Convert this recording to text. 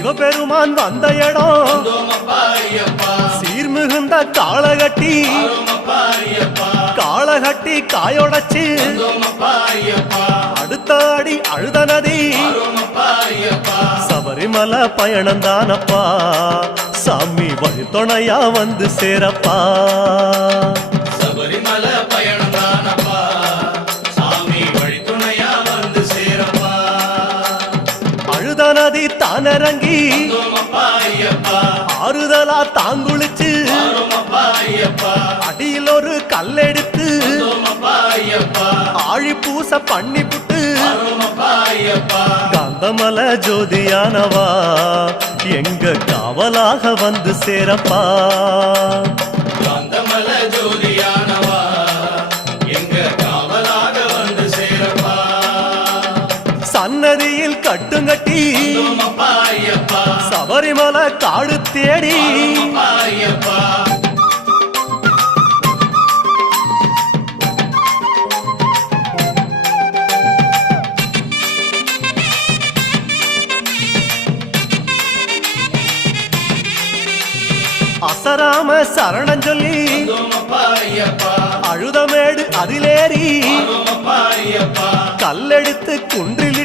சிவபெருமான் வந்த இடம் சீர்மிகுந்த காளகட்டி காளகட்டி காயோடச்சு அடுத்த அடி அழுத நதி சபரிமலை பயணந்தானப்பா சாமி வழித்துணையா வந்து சேரப்பா சபரிமலை பயணந்தானப்பா சாமி வழித்துணையா வந்து சேரப்பா அழுத நதி தானிறங்கி ஆறுதலா தாங்குளிச்சு அடியில் ஒரு கல்லெடுத்து ஆழி பூச பண்ணி புட்டு காந்தமல ஜோதியானவா எங்க காவலாக வந்து சேரப்பா காந்தமல ஜோதியானவா எங்க காவலாக வந்து சேரப்பா சன்னதியில் கட்டுங்கட்டி சபரிமலை காடு தேடி அசராம சரணம் சொல்லி அழுதமேடு அதிலேறி கல்லெடுத்து குன்றில்